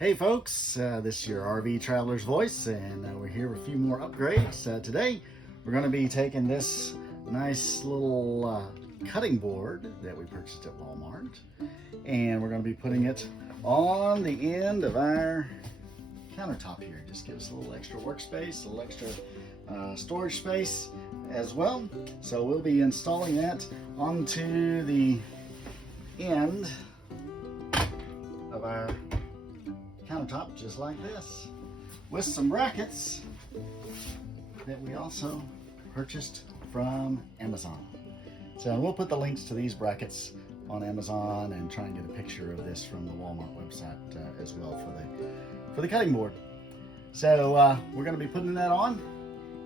Hey folks, this is your RV Traveler's Voice, and we're here with a few more upgrades. Today we're going to be taking this nice little cutting board that we purchased at Walmart, and we're going to be putting it on the end of our countertop here. Just give us a little extra workspace, a little extra storage space as well. So we'll be installing that onto the end of our countertop, just like this, with some brackets that we also purchased from Amazon. So we'll put the links to these brackets on Amazon and try and get a picture of this from the Walmart website as well for the cutting board. So we're going to be putting that on,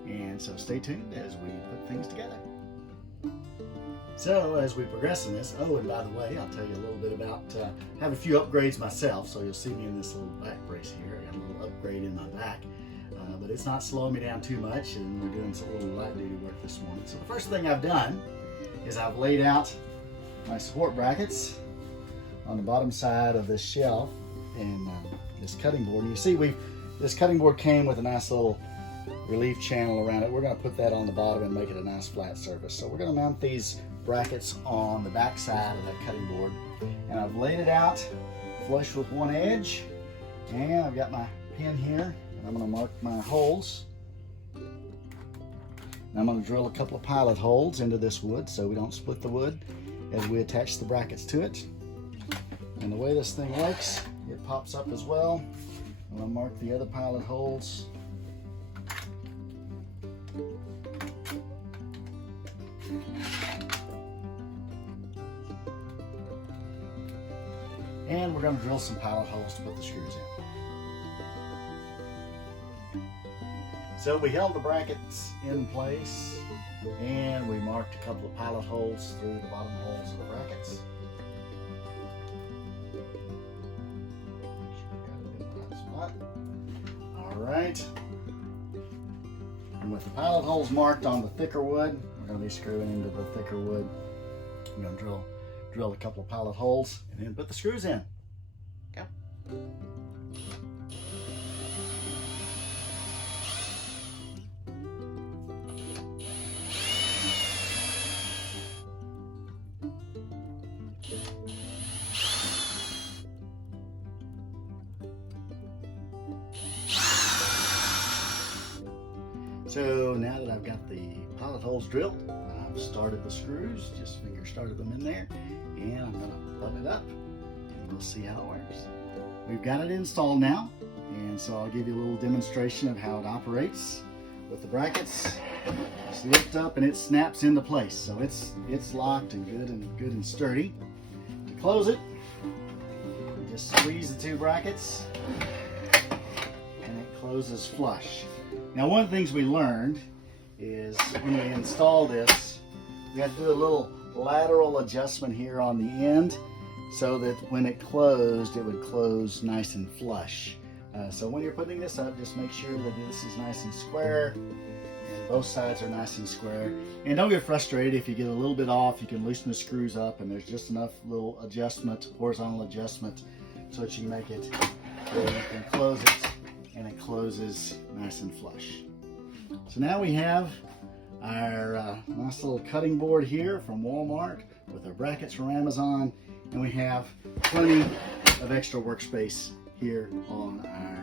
and so stay tuned as we put things together. So as we progress in this, oh, and by the way, I'll tell you a little bit about, I have a few upgrades myself, so you'll see me in this little back brace here. I got a little upgrade in my back, but it's not slowing me down too much, and we're doing some little light duty work this morning. So the first thing I've done is I've laid out my support brackets on the bottom side of this shelf and this cutting board. And you see this cutting board came with a nice little relief channel around it. We're going to put that on the bottom and make it a nice flat surface. So we're going to mount these brackets on the back side of that cutting board, and I've laid it out flush with one edge, and I've got my pin here, and I'm going to mark my holes, and I'm going to drill a couple of pilot holes into this wood so we don't split the wood as we attach the brackets to it. And the way this thing works, it pops up as well. I'm going to mark the other pilot holes. And we're going to drill some pilot holes to put the screws in. So we held the brackets in place, and we marked a couple of pilot holes through the bottom holes of the brackets. All right. And with the pilot holes marked on the thicker wood, we're going to be screwing into the thicker wood. I'm going to drill a couple of pilot holes and then put the screws in. Go. So now that I've got the pilot holes drilled, I've started the screws, just finger started them in there, and I'm going to button it up, and we'll see how it works. We've got it installed now, and so I'll give you a little demonstration of how it operates with the brackets. Just lift up and it snaps into place, so it's locked and good and sturdy. To close it, you just squeeze the two brackets, and it closes flush. Now, one of the things we learned is when we install this, we have to do a little lateral adjustment here on the end so that when it closed, it would close nice and flush. So when you're putting this up, just make sure that this is nice and square and both sides are nice and square. And don't get frustrated if you get a little bit off. You can loosen the screws up, and there's just enough little adjustment, horizontal adjustment, so that you can make it where you can close it and it closes nice and flush. So now we have our nice little cutting board here from Walmart with our brackets from Amazon, and we have plenty of extra workspace here on our